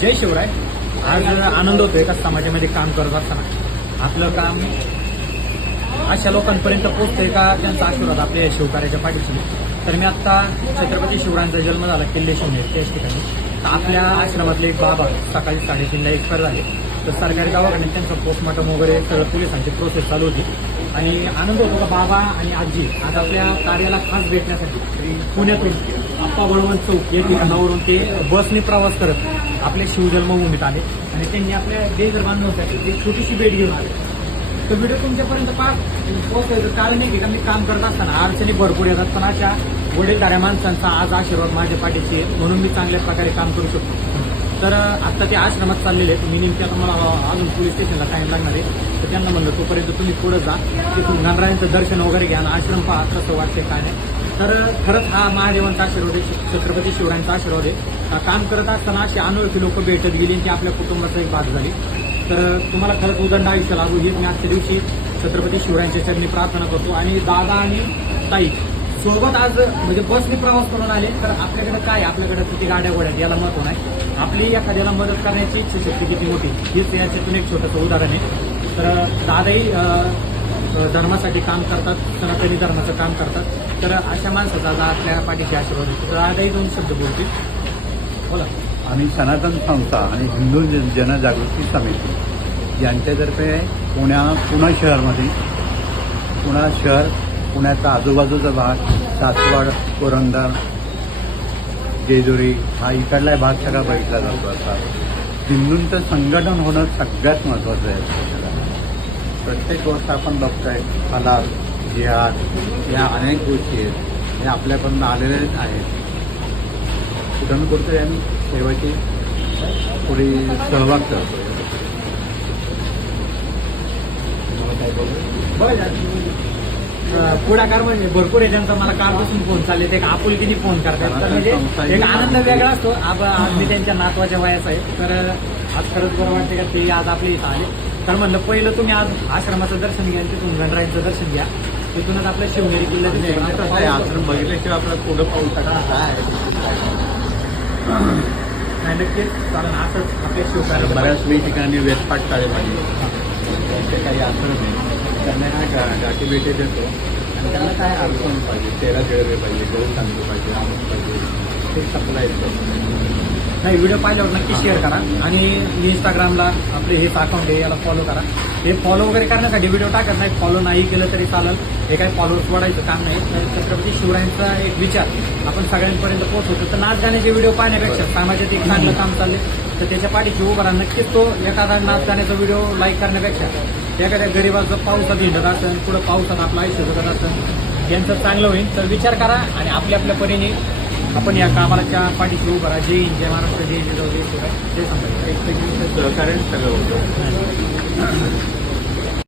जय शिवराय. आज आनंद होतोय एका समाजामध्ये काम करत असताना. आपलं काम अशा लोकांपर्यंत पोचतंय का त्यांचा आशीर्वाद आपल्या शिवकार्याच्या पाठीशी. तर मी आता छत्रपती शिवरायांचा जन्म झाला किल्ले शिवणे त्याच ठिकाणी. तर आपल्या आश्रमातले एक बाबा सकाळी साडेतीनला एक्सपायर झाले. तर सरकारी दवाखान्यात त्यांचं पोस्टमार्टम वगैरे सगळं पोलिसांची प्रोसेस चालू होती. आणि आनंद होतो का बाबा आणि आजी? आज आपल्या कार्याला खास भेटण्यासाठी पुण्यातून आप्पा बळवंत चौक या ठिकाणावरून ते बसने प्रवास करत आपल्या शिवजन्मभूमीत आले आणि त्यांनी आपल्या देश बांधवांसाठी एक छोटीशी भेट घेऊन आले. तर व्हिडिओ तुमच्यापर्यंत पाच पोहोचायचं कारण नाही की का मी काम करत असताना अडचणी भरपूर येतात पण अशा वडीलधाऱ्या माणसांचा आज आशीर्वाद माझ्या पाठीशी आहे. म्हणून मी चांगल्या प्रकारे काम करू शकतो. तर आता ते आश्रमात चाललेले आहेत. मी नेमक्या तुम्हाला अजून पोलीस स्टेशनला टाइम लागणार आहे. तर त्यांना म्हणलं तोपर्यंत तुम्ही पुढे जा. तिथून गणरायांचं दर्शन वगैरे घ्या आणि आश्रम पहा. कसं वाटते काय नाही. तर खरंच हा महादेवांचा आशीर्वाद आहे छत्रपती शिवरायांचा आशीर्वाद आहे. काम करत असताना अशी अनोळखी लोक भेटत गेली आणि आपल्या कुटुंबाचा एक भाग झाली. तर तुम्हाला खरंच उदंड आयुष्य लागू हे मी आजच्या दिवशी छत्रपती शिवरायांच्या चरणी प्रार्थना करतो. आणि दादा आणि ताई सोबत आज म्हणजे बसने प्रवास करून आले तर आपल्याकडे काय आपल्याकडे किती गाड्या गोड्या याला महत्त्व नाही. आपली एखाद्याला मदत करण्याची इच्छाशक्ती किती मोठी हीच याच्यातून एक छोटंसं उदाहरण आहे. तर दादाही धर्मासाठी काम करतात सनातनी धर्माचं काम करतात. तर अशा माणसाचा आज आपल्या पाठीशी आशीर्वाद होतो तर आजही दोन शब्द बोलतील. बोला. आणि सनातन संस्था आणि हिंदू जन- जनजागृती समिती यांच्यातर्फे पुण्या पुणे शहरमध्ये पुणा शहर पुण्याचा आजूबाजूचा भाग सासवड पुरंदर जेजुरी हा इकडला भाग सगळा बघितला जातो आता हिंदूंचं संघटन होणं सगळ्यात महत्त्वाचं आहे. प्रत्येक गोष्ट आपण बघतोय. हलाल जिहाद या अनेक गोष्टी आहेत. हे आपल्यापर्यंत आलेलेच आहेत. कुठं ना कुठं आम्ही सेवेची थोडी सहभाग करतो पुढाकार म्हणजे भरपूर त्यांचा मला कालपासून फोन चालले. ते आपुलकीने फोन करतात. तर म्हणजे एक आनंद वेगळा असतो. आज मी त्यांच्या नातवाच्या वयाचा आहे. तर आज खरंच बरं वाटते का ते आज आपल्या इथं आले. तर म्हणलं पहिलं तुम्ही आज आश्रमाचं दर्शन घ्या तिथून गणरायांचं दर्शन घ्या. तिथूनच आपल्या शिवनेरी किल्ल्याचं आश्रम बघितल्याशिवाय आपल्याला पुढं पाहू काय नाही. नक्कीच. कारण असंच आपल्या शिवकार्य बऱ्याच मी ठिकाणी वेतपाट काढले पाहिजे त्यांचे काही आश्रम आहे त्यांना काय गाठी भेटी देतो. आणि त्यांना काय अडचण पाहिजे? तेरा गिळवे पाहिजे गहू तांदूळ पाहिजे आमक पाहिजे ते सप्लाय येतो नाही व्हिडिओ पाहिल्यावर नक्की शेअर करा. आणि इंस्टाग्रामला आपले हेच अकाउंट आहे याला फॉलो करा. हे फॉलो वगैरे करण्यासाठी व्हिडिओ टाकत नाही. फॉलो नाही केलं तरी चालेल. हे काही फॉलोअर्स वाढायचं काम नाही. तर छत्रपती शिवरायांचा एक विचार. आपण सगळ्यांपर्यंत पोहोचवतो. तर नाच गाण्याचे व्हिडिओ पाहण्यापेक्षा समाजात एक चांगलं काम चालले तर त्याच्या पाठीशी उभा राहा. नक्कीच तो एखादा नाच गाण्याचा व्हिडिओ लाईक करण्यापेक्षा एखाद्या गरीबाचं पावसात हिंडत असेल पुढं पावसात आपलं आयुष्य जगत असेल यांचं चांगलं होईल. तर विचार करा आणि आपल्या आपल्या परीने आपण या कामाच्या पाठीशी उभं राहा जय हिंद जय महाराष्ट्र जय हिंद जय शिवराय जय संभाजी सहकार्य सगळं होतं.